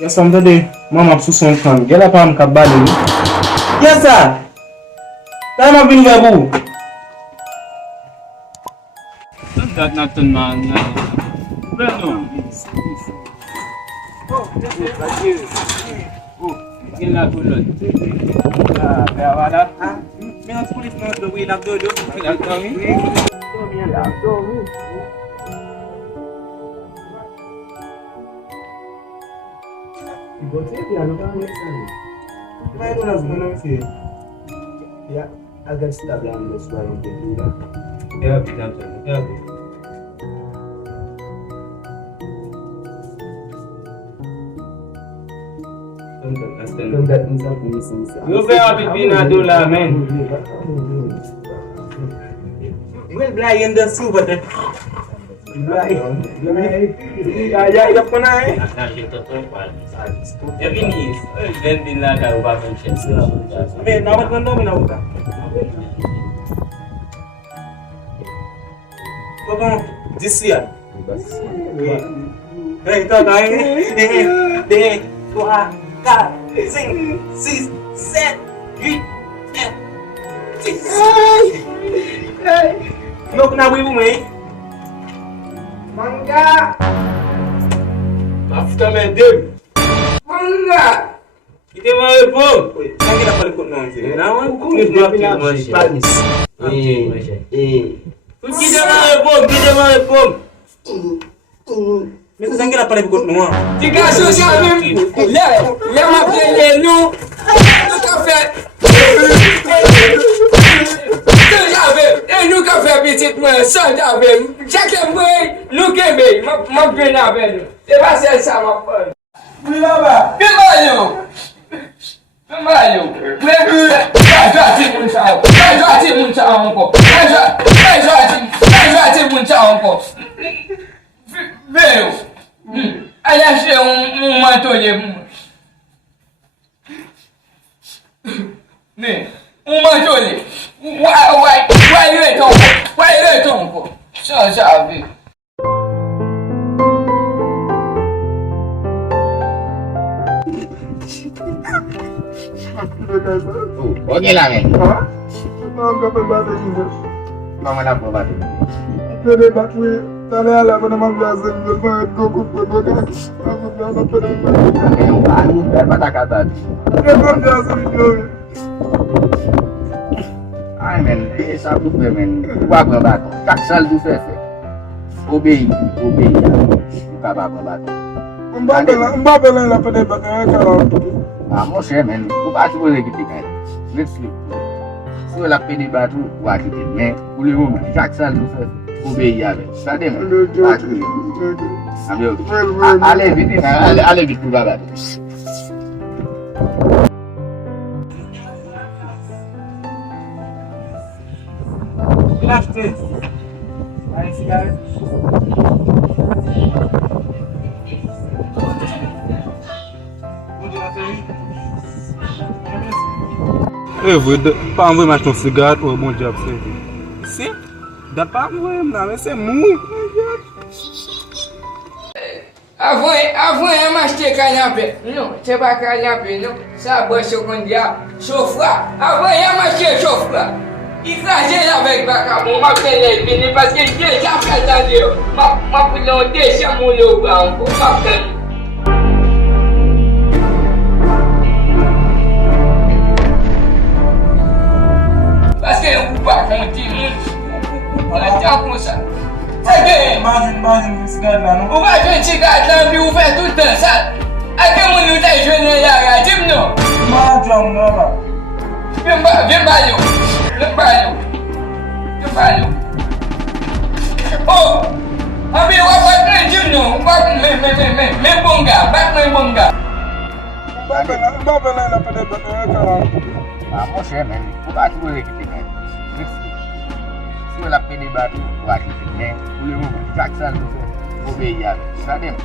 Yes, I'm ready. Mama, I'm so fun. Get up, I'm kabali. Yes, sir. Time I've been here, That nothing, man. Well, no. Oh, get that good one. Yeah, what up? Me not put it not the way that do. That Ya, agak stabil ambil suara itu. yeah, yeah. You better be being a dollar, man. Well, Brian the super. Ya, ila ko na eh. Jadi ni, then din la ka ubah function. Me, nawat ko no, minawat ka. Kung this year. Hey, ito tayo. De, tuha, ka, sing, sis, set, hit, six. No, na wibu me. Mangga. After me, Dave. Mangga. Kita mau pun. Saya kita balik ko na sih. Nawan kung is not your machine. Kita mau pun. Mesa saya kita balik ko na. Jika susah ni, le m'appeler nous, nous café. Nous café petit moi, sans avec. Chaque moi, nous kebe, m'a bien avec nous. C'est pas ça m'a fait. Bila Kemayo. Mais tu mon chao. Tu mon chao encore. Tu mon chao encore. Veio. Aí achei manto de né? Manto de. Vai retom, pô. Só sabe. Oke lah men. Mau ka pembata hizo. Mama na po ba? Pwede bakwi tale ala bana mamjaze mzema goku goku. Aku na pwede bakwi. Yang baru berkata-kata. Mamjaze ndio. Ay men, sabu be men. Wa ba ba. Taksal du fefe. Obey. Ka ba ba. Mbabe la pwede bakwi kala. Vamos men. Ku ba tu boleh kita kan. Let's sleep. So la pedi batu wa kita men. Uli home. Taksal du fefe. Obey ya be. Sade men. Ambil. Ale vidi na ale vidi baba. Relax this. Nice guys. Pas envoyer m'acheter un cigare ou bon job c'est. Si? Dá pas envoyer mais c'est mou. Avant eu m'acheter canapé. Non, c'est pas canapé, non. Ça boit secondaire. Chauffeur. Avant eu m'acheter chauffeur. Exagère avec Bacabo, ma peine est parce que j'ai déjà fait ça. Ma peine est déjà moulée au blanc. Ma peine. Parce que vous pas continuer. On est en comme ça. C'est bien. Imagine cigarro lá, não? Vous va jouer cigare là, puis vous faites tout le temps ça. À quel moment vous êtes jeune là, dis-moi. Imagine, não, lá. Viens baillot. Oh! Abi wa batna jimno, me bonga. Mbabe la pwede bakwi kala. Vamos men. Ku ba tu boleh kita kan. Let's sleep. So la pedi batu wa kita men. Uli home. Taksal du fefe. Obey ya be. Sade men.